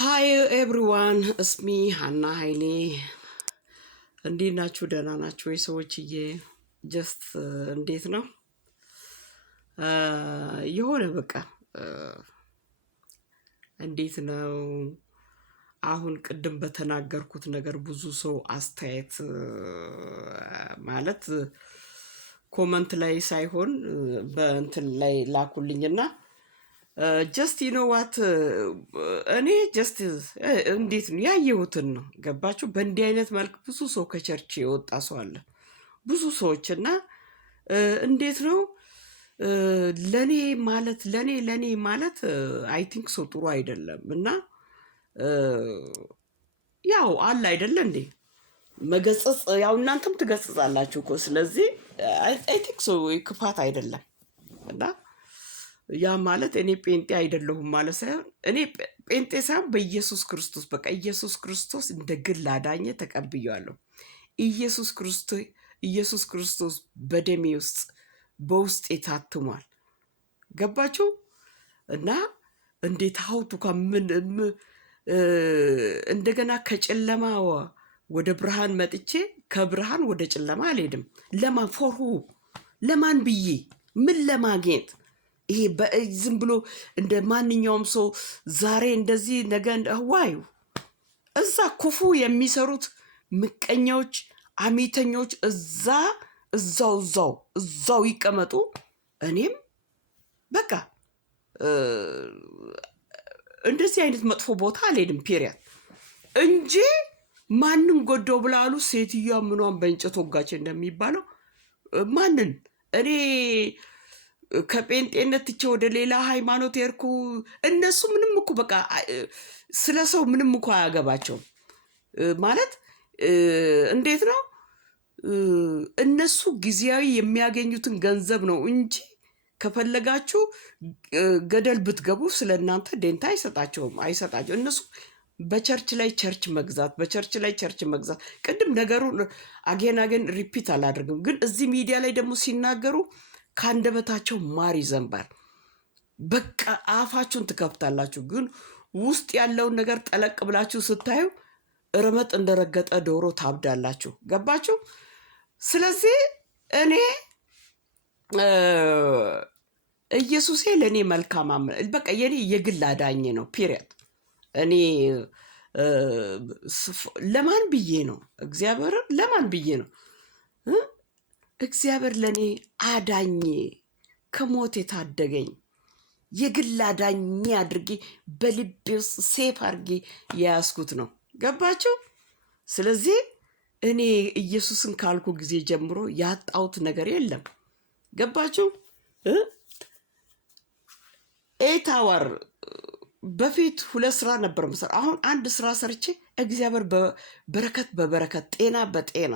Hi everyone, it's me Hannah Hailey. እንዴት ናችሁ? ደህና ናችሁ ወይ ሰዎችዬ? ጀስት እንዴት ነው የሆነ በቃ እንዴት ነው አሁን ቅድም በተናገርኩት ነገር ብዙ ሰው አስተያየት ማለት ኮመንት ላይ ሳይሆን በእንትን ላይ ላኩልኝና ጀስት ዩ ኖ ዋት እኔ ጀስት እንዴት ነው ያየሁትን ነው ገባችሁ? በእንዲህ አይነት መልክ ብዙ ሰው ከቸርች የወጣ ሰው አለ፣ ብዙ ሰዎች እና እንዴት ነው ለኔ ማለት አይ ቲንክ ሰው ጥሩ አይደለም እና ያው አለ አይደለ እንዴ መገሰጽ፣ ያው እናንተም ትገስጻላችሁ እኮ። ስለዚህ አይ ቲንክ ሰው ክፋት አይደለም እና ያ ማለት እኔ ጴንጤ አይደለሁም ማለት ሳይሆን እኔ ጴንጤ ሳይሆን በኢየሱስ ክርስቶስ በቃ ኢየሱስ ክርስቶስ እንደ ግል አዳኜ ተቀብያለሁ። ኢየሱስ ክርስቶስ በደሜ ውስጥ በውስጤ ታትሟል። ገባችሁ? እና እንዴት ሀውቱ እንደገና ከጨለማ ወደ ብርሃን መጥቼ ከብርሃን ወደ ጨለማ አልሄድም። ለማን ብዬ ምን ለማግኘት? ይሄ ዝም ብሎ እንደ ማንኛውም ሰው ዛሬ እንደዚህ ነገ ዋዩ እዛ ክፉ የሚሰሩት ምቀኛዎች፣ አሜተኞች እዛው ይቀመጡ። እኔም በቃ እንደዚህ አይነት መጥፎ ቦታ አልሄድም ፒሪያድ እንጂ ማንን ጎዳው ብላሉ ሴትዮዋ ምኗን በእንጨት ወጋች እንደሚባለው ማንን እኔ ከጴንጤነት ትቼ ወደ ሌላ ሃይማኖት የርኩ። እነሱ ምንም እኮ በቃ ስለ ሰው ምንም እኮ አያገባቸውም። ማለት እንዴት ነው እነሱ ጊዜያዊ የሚያገኙትን ገንዘብ ነው እንጂ ከፈለጋችሁ ገደል ብትገቡ ስለ እናንተ ደንታ አይሰጣቸውም። እነሱ በቸርች ላይ ቸርች መግዛት ቅድም ነገሩን አጌን ሪፒት አላደርግም፣ ግን እዚህ ሚዲያ ላይ ደግሞ ሲናገሩ ከአንደበታቸው ማር ይዘንባል። በቃ አፋችሁን ትከፍታላችሁ፣ ግን ውስጥ ያለውን ነገር ጠለቅ ብላችሁ ስታዩ እርመጥ እንደረገጠ ዶሮ ታብዳላችሁ። ገባችሁ? ስለዚህ እኔ ኢየሱሴ ለእኔ መልካም በቃ የኔ የግል አዳኝ ነው ፒሪየድ። እኔ ለማን ብዬ ነው እግዚአብሔርን ለማን ብዬ ነው እግዚአብሔር ለእኔ አዳኜ ከሞት የታደገኝ የግል አዳኜ አድርጌ በልቤ ውስጥ ሴፍ አድርጌ የያዝኩት ነው። ገባችሁ? ስለዚህ እኔ ኢየሱስን ካልኩ ጊዜ ጀምሮ ያጣሁት ነገር የለም። ገባችሁ? 8 hours በፊት 2 ስራ ነበር የምሰራው። አሁን 1 ስራ ሰርቼ እግዚአብሔር በበረከት ጤና በጤና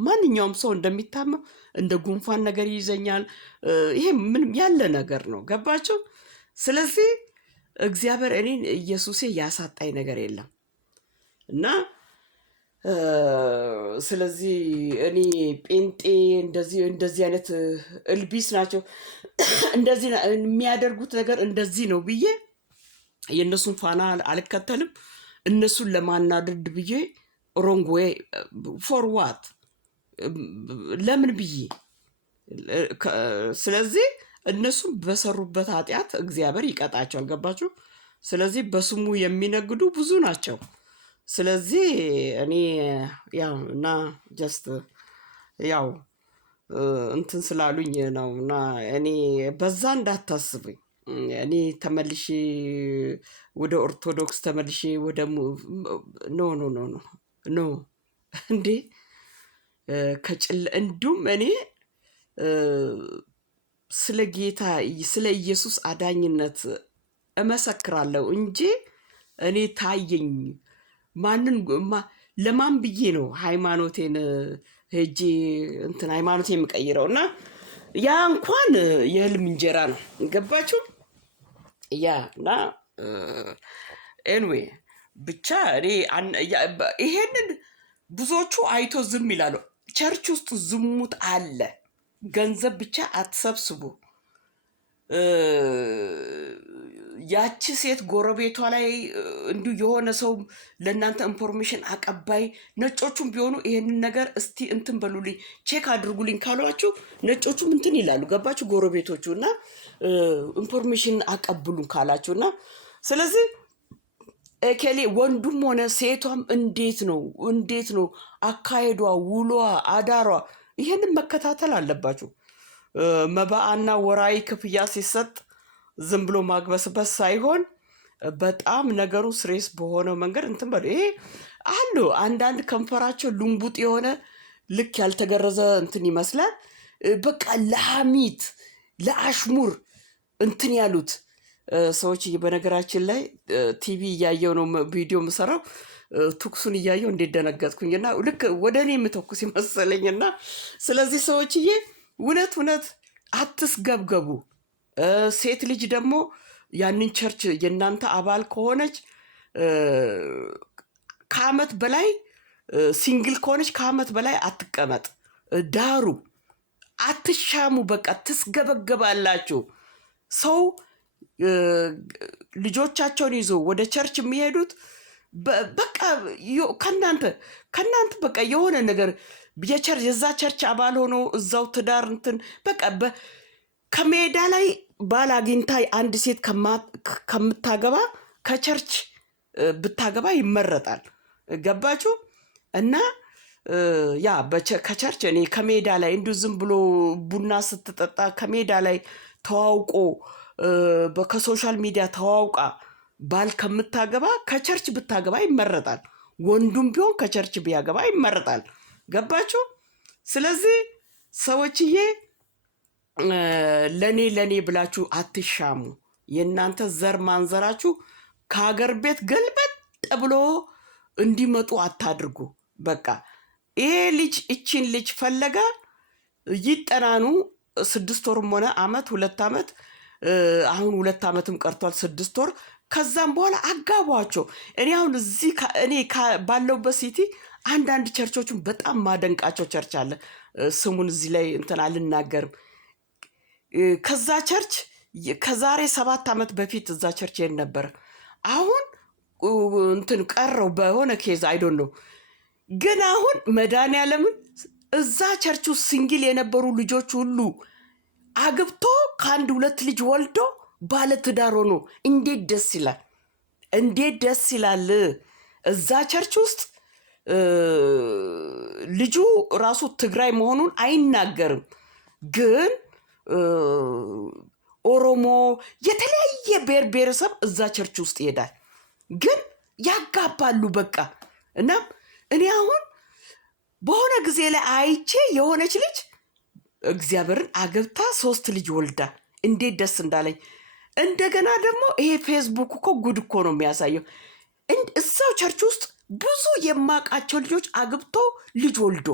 ማንኛውም ሰው እንደሚታመው እንደ ጉንፋን ነገር ይይዘኛል። ይሄ ምንም ያለ ነገር ነው። ገባችሁ? ስለዚህ እግዚአብሔር እኔን ኢየሱሴ ያሳጣኝ ነገር የለም እና ስለዚህ እኔ ጴንጤ እንደዚህ አይነት እልቢስ ናቸው እንደዚህ የሚያደርጉት ነገር እንደዚህ ነው ብዬ የእነሱን ፋና አልከተልም። እነሱን ለማናደድ ብዬ ሮንግ ዌይ ፎር ዋት ለምን ብዬ ስለዚህ እነሱም በሰሩበት ኃጢአት እግዚአብሔር ይቀጣቸዋል። ገባችሁ? ስለዚህ በስሙ የሚነግዱ ብዙ ናቸው። ስለዚህ እኔ ያው እና ጀስት ያው እንትን ስላሉኝ ነው እና እኔ በዛ እንዳታስብኝ። እኔ ተመልሼ ወደ ኦርቶዶክስ ተመልሼ ወደ ኖ እንዴ እንዲሁም እኔ ስለ ጌታ ስለ ኢየሱስ አዳኝነት እመሰክራለሁ እንጂ እኔ ታየኝ ለማን ብዬ ነው ሃይማኖቴን ሄጄ ሃይማኖቴን የምቀይረው? እና ያ እንኳን የህልም እንጀራ ነው። ገባችሁ? ያ እና ኤንዌይ ብቻ እኔ ይሄንን ብዙዎቹ አይቶ ዝም ይላሉ። ቸርች ውስጥ ዝሙት አለ። ገንዘብ ብቻ አትሰብስቡ። ያቺ ሴት ጎረቤቷ ላይ እንዲሁ የሆነ ሰው ለእናንተ ኢንፎርሜሽን አቀባይ ነጮቹም ቢሆኑ ይሄንን ነገር እስቲ እንትን በሉልኝ ቼክ አድርጉልኝ ካሏችሁ ነጮቹም እንትን ይላሉ። ገባችሁ? ጎረቤቶቹ እና ኢንፎርሜሽን አቀብሉን ካላችሁ እና ስለዚህ ኤኬሌ ወንዱም ሆነ ሴቷም እንዴት ነው አካሄዷ፣ ውሏ፣ አዳሯ ይሄንን መከታተል አለባችሁ። መባአና ወራይ ክፍያ ሲሰጥ ዝም ብሎ ማግበስበስ ሳይሆን በጣም ነገሩ ስሬስ በሆነው መንገድ እንትን በሉ። ይሄ አሉ አንዳንድ ከንፈራቸው ልንቡጥ የሆነ ልክ ያልተገረዘ እንትን ይመስላል። በቃ ለሐሚት ለአሽሙር እንትን ያሉት ሰዎች። በነገራችን ላይ ቲቪ እያየው ነው ቪዲዮ የምሰራው። ትኩሱን እያየው እንዴት ደነገጥኩኝና ልክ ወደ እኔ የምተኩስ ይመስለኝና ስለዚህ ሰዎችዬ እውነት አትስገብገቡ። ሴት ልጅ ደግሞ ያንን ቸርች የእናንተ አባል ከሆነች ከዓመት በላይ ሲንግል ከሆነች ከዓመት በላይ አትቀመጥ። ዳሩ አትሻሙ። በቃ ትስገበገባላችሁ። ሰው ልጆቻቸውን ይዞ ወደ ቸርች የሚሄዱት በቃ ከእናንተ በቃ የሆነ ነገር የዛ ቸርች አባል ሆኖ እዛው ትዳር እንትን በቃ ከሜዳ ላይ ባል አግኝታ አንድ ሴት ከምታገባ ከቸርች ብታገባ ይመረጣል። ገባችሁ? እና ያ ከቸርች እኔ ከሜዳ ላይ እንዲሁ ዝም ብሎ ቡና ስትጠጣ ከሜዳ ላይ ተዋውቆ ከሶሻል ሚዲያ ተዋውቃ ባል ከምታገባ ከቸርች ብታገባ ይመረጣል። ወንዱም ቢሆን ከቸርች ቢያገባ ይመረጣል። ገባችሁ? ስለዚህ ሰዎችዬ ለኔ ብላችሁ አትሻሙ። የእናንተ ዘር ማንዘራችሁ ከሀገር ቤት ገልበጥ ብሎ እንዲመጡ አታድርጉ። በቃ ይሄ ልጅ እቺን ልጅ ፈለጋ ይጠናኑ። 6 ወርም ሆነ ዓመት 2 ዓመት አሁን 2 ዓመትም ቀርቷል 6 ወር። ከዛም በኋላ አጋቧቸው። እኔ አሁን እኔ ባለውበት ሲቲ አንዳንድ ቸርቾችን በጣም ማደንቃቸው ቸርች አለ። ስሙን እዚህ ላይ እንትን አልናገርም። ከዛ ቸርች ከዛሬ 7 ዓመት በፊት እዛ ቸርች ይሄን ነበር። አሁን እንትን ቀረው በሆነ ኬዝ አይዶን ነው። ግን አሁን መድኃኒዓለምን እዛ ቸርቹ ሲንግል የነበሩ ልጆች ሁሉ አግብቶ ከአንድ 2 ልጅ ወልዶ ባለ ትዳር ሆኖ እንዴት ደስ ይላል! እንዴት ደስ ይላል! እዛ ቸርች ውስጥ ልጁ ራሱ ትግራይ መሆኑን አይናገርም። ግን ኦሮሞ የተለያየ ብሔረሰብ እዛ ቸርች ውስጥ ይሄዳል። ግን ያጋባሉ በቃ። እና እኔ አሁን በሆነ ጊዜ ላይ አይቼ የሆነች ልጅ እግዚአብሔርን አገብታ 3 ልጅ ወልዳ እንዴት ደስ እንዳለኝ። እንደገና ደግሞ ይሄ ፌስቡክ እኮ ጉድ እኮ ነው የሚያሳየው። እዛው ቸርች ውስጥ ብዙ የማውቃቸው ልጆች አግብቶ ልጅ ወልዶ፣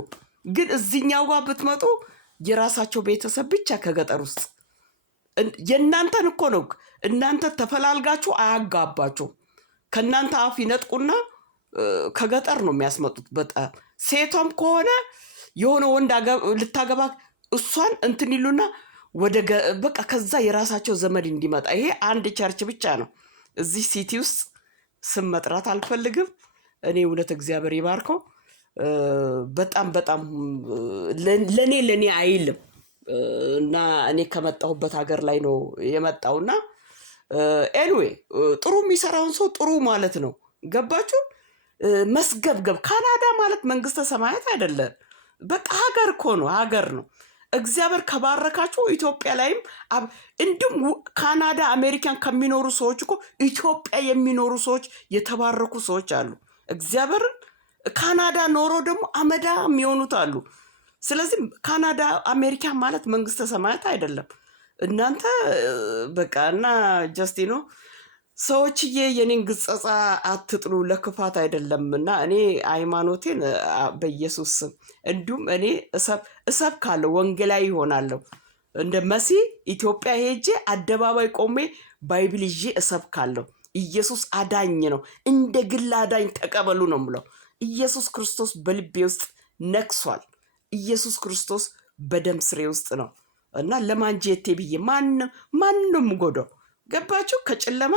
ግን እዚህኛው ጋር ብትመጡ የራሳቸው ቤተሰብ ብቻ ከገጠር ውስጥ የእናንተን እኮ ነው። እናንተ ተፈላልጋችሁ አያጋባቸው። ከእናንተ አፍ ይነጥቁና ከገጠር ነው የሚያስመጡት። በጣም ሴቷም ከሆነ የሆነ ወንድ ልታገባ እሷን እንትን ይሉና በቃ ከዛ የራሳቸው ዘመድ እንዲመጣ። ይሄ አንድ ቸርች ብቻ ነው እዚህ ሲቲ ውስጥ። ስም መጥራት አልፈልግም። እኔ እውነት እግዚአብሔር ይባርከው። በጣም ለኔ አይልም። እና እኔ ከመጣሁበት ሀገር ላይ ነው የመጣውና ኤኒዌይ ጥሩ የሚሰራውን ሰው ጥሩ ማለት ነው። ገባችሁ? መስገብገብ ካናዳ ማለት መንግስተ ሰማያት አይደለም። በቃ ሀገር እኮ ነው፣ ሀገር ነው። እግዚአብሔር ከባረካችሁ ኢትዮጵያ ላይም እንዲሁም ካናዳ አሜሪካን ከሚኖሩ ሰዎች እኮ ኢትዮጵያ የሚኖሩ ሰዎች የተባረኩ ሰዎች አሉ። እግዚአብሔርን ካናዳ ኖሮ ደግሞ አመዳ የሚሆኑት አሉ። ስለዚህ ካናዳ አሜሪካ ማለት መንግስተ ሰማያት አይደለም። እናንተ በቃ እና ጀስቲ ነው ሰዎችዬ፣ የኔን ግጸጻ አትጥሉ፣ ለክፋት አይደለም። እና እኔ ሃይማኖቴን በኢየሱስ ስም እንዲሁም እኔ እሰብካለሁ፣ ወንጌላዊ ይሆናለሁ። እንደ መሲ ኢትዮጵያ ሄጄ አደባባይ ቆሜ ባይብል ይዤ እሰብካለሁ። ኢየሱስ አዳኝ ነው፣ እንደ ግል አዳኝ ተቀበሉ ነው የምለው። ኢየሱስ ክርስቶስ በልቤ ውስጥ ነግሷል። ኢየሱስ ክርስቶስ በደም ስሬ ውስጥ ነው እና ለማንጀቴ ብዬ ማን ነው የምጎዳው? ገባችሁ? ከጨለማ